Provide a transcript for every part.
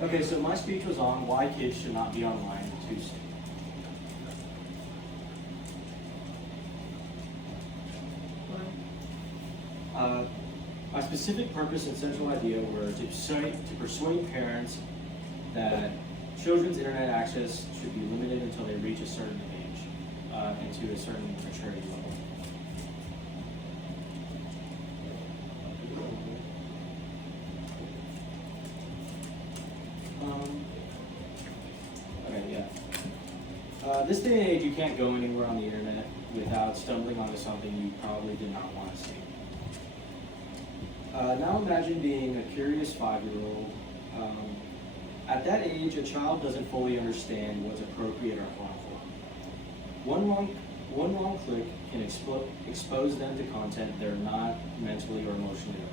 Okay, so my speech was on why kids should not be online too soon. My specific purpose and central idea were to persuade parents that children's internet access should be limited until they reach a certain age and to a certain maturity level. This day and age, you can't go anywhere on the internet without stumbling onto something you probably did not want to see. Now imagine being a curious 5-year-old. At that age, a child doesn't fully understand what's appropriate or harmful. One wrong click can expose them to content they're not mentally or emotionally ready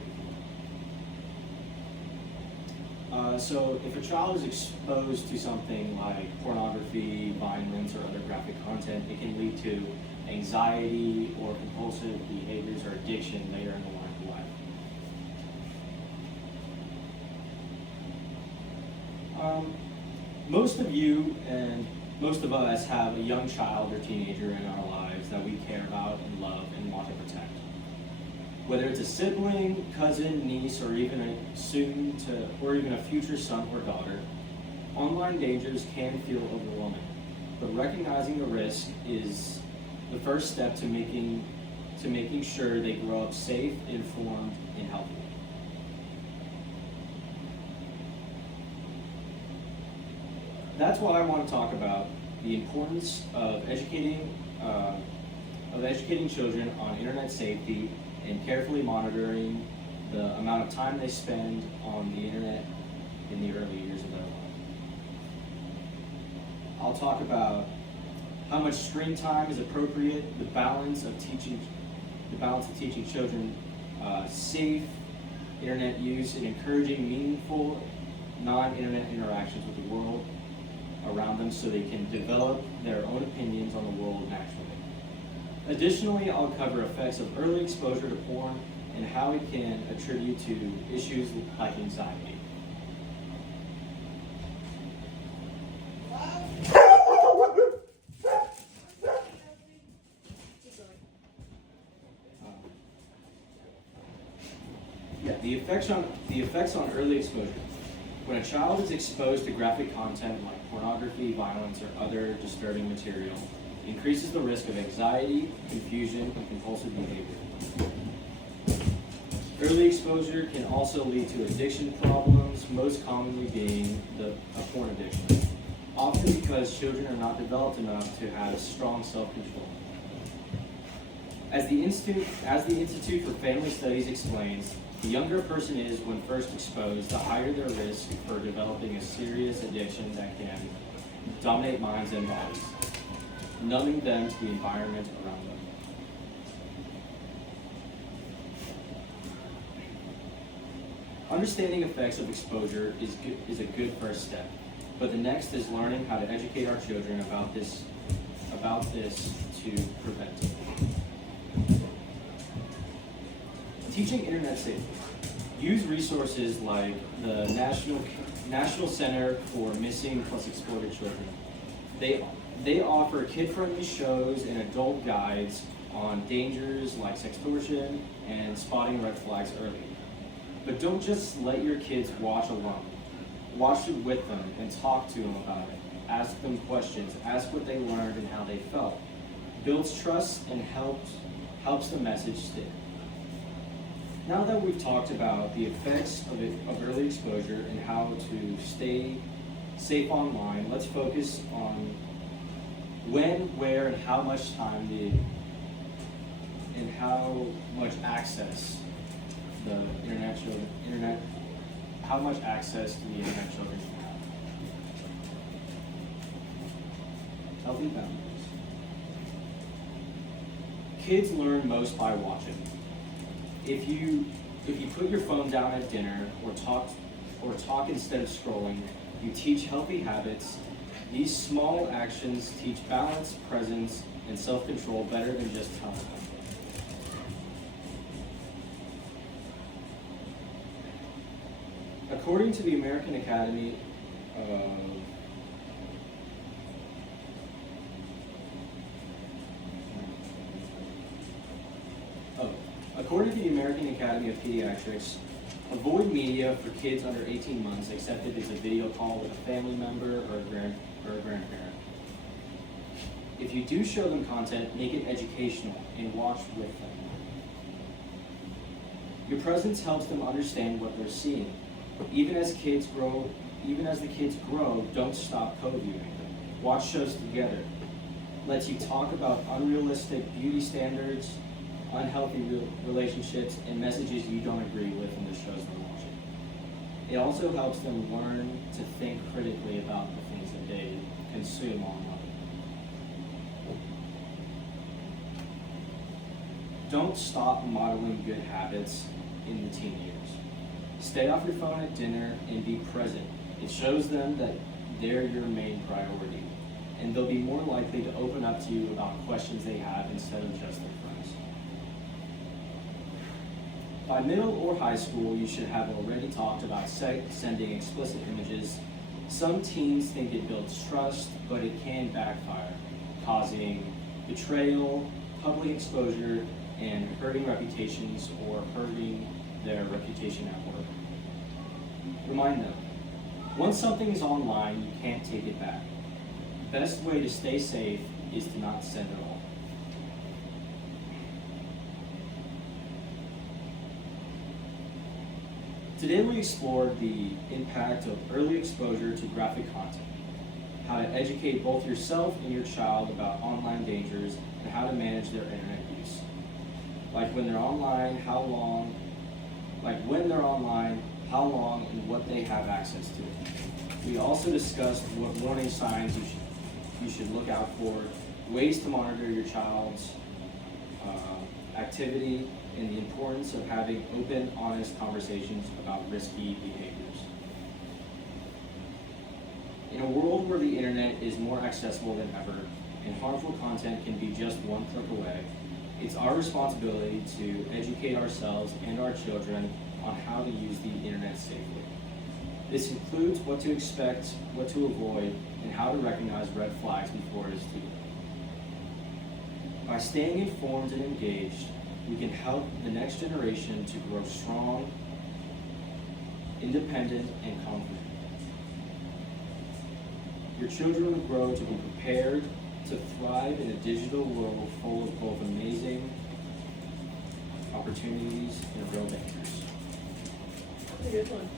for. So if a child is exposed to something like pornography, violence, or other graphic content, it can lead to anxiety or compulsive behaviors or addiction later in the line of life. Most of you and most of us have a young child or teenager in our lives that we care about and love and want to protect. Whether it's a sibling, cousin, niece, or even a future son or daughter, online dangers can feel overwhelming. But recognizing the risk is the first step to making sure they grow up safe, informed, and healthy. That's why I want to talk about the importance of educating children on internet safety and carefully monitoring the amount of time they spend on the internet in the early years of their life. I'll talk about how much screen time is appropriate, the balance of teaching children safe internet use, and encouraging meaningful non-internet interactions with the world around them so they can develop their own opinions on the world naturally. Additionally, I'll cover effects of early exposure to porn and how it can attribute to issues like anxiety. The effects on early exposure. When a child is exposed to graphic content like pornography, violence, or other disturbing material, it increases the risk of anxiety, confusion, and compulsive behavior. Early exposure can also lead to addiction problems, most commonly being a porn addiction, often because children are not developed enough to have strong self-control. As the Institute for Family Studies explains, the younger a person is when first exposed, the higher their risk for developing a serious addiction that can dominate minds and bodies, numbing them to the environment around them. Understanding effects of exposure is a good first step, but the next is learning how to educate our children about this to prevent it. Teaching internet safety. Use resources like the National Center for Missing plus Exploited Children. They offer kid-friendly shows and adult guides on dangers like sextortion and spotting red flags early. But don't just let your kids watch alone. Watch it with them and talk to them about it. Ask them questions. Ask what they learned and how they felt. Builds trust and helps the message stick. Now that we've talked about the effects of early exposure and how to stay safe online, let's focus on when, where, and how much access the internet, how much access to the internet children should have. Healthy boundaries. Kids learn most by watching. If you put your phone down at dinner or talk instead of scrolling, you teach healthy habits. These small actions teach balance, presence, and self-control better than just telling them. According to the American Academy According to the American Academy of Pediatrics, avoid media for kids under 18 months except if it's a video call with a family member or a grandparent. If you do show them content, make it educational and watch with them. Your presence helps them understand what they're seeing. Even as the kids grow, don't stop co-viewing. Watch shows together. Lets you talk about unrealistic beauty standards, unhealthy relationships, and messages you don't agree with in the shows they're watching. It also helps them learn to think critically about the things that they consume online. Don't stop modeling good habits in the teen years. Stay off your phone at dinner and be present. It shows them that they're your main priority, and they'll be more likely to open up to you about questions they have instead of just their friends. By middle or high school, you should have already talked about sending explicit images. Some teens think it builds trust, but it can backfire, causing betrayal, public exposure, and hurting reputations or hurting their reputation at work. Remind them, once something is online, you can't take it back. The best way to stay safe is to not send at all. Today we explored the impact of early exposure to graphic content, how to educate both yourself and your child about online dangers, and how to manage their internet use. Like when they're online, how long, and what they have access to. We also discussed what warning signs you should look out for, ways to monitor your child's activity, and the importance of having open, honest conversations about risky behaviors. In a world where the internet is more accessible than ever, and harmful content can be just one click away, it's our responsibility to educate ourselves and our children on how to use the internet safely. This includes what to expect, what to avoid, and how to recognize red flags before it is too late. By staying informed and engaged, we can help the next generation to grow strong, independent, and confident. Your children will grow to be prepared to thrive in a digital world full of both amazing opportunities and real dangers. That's a good one.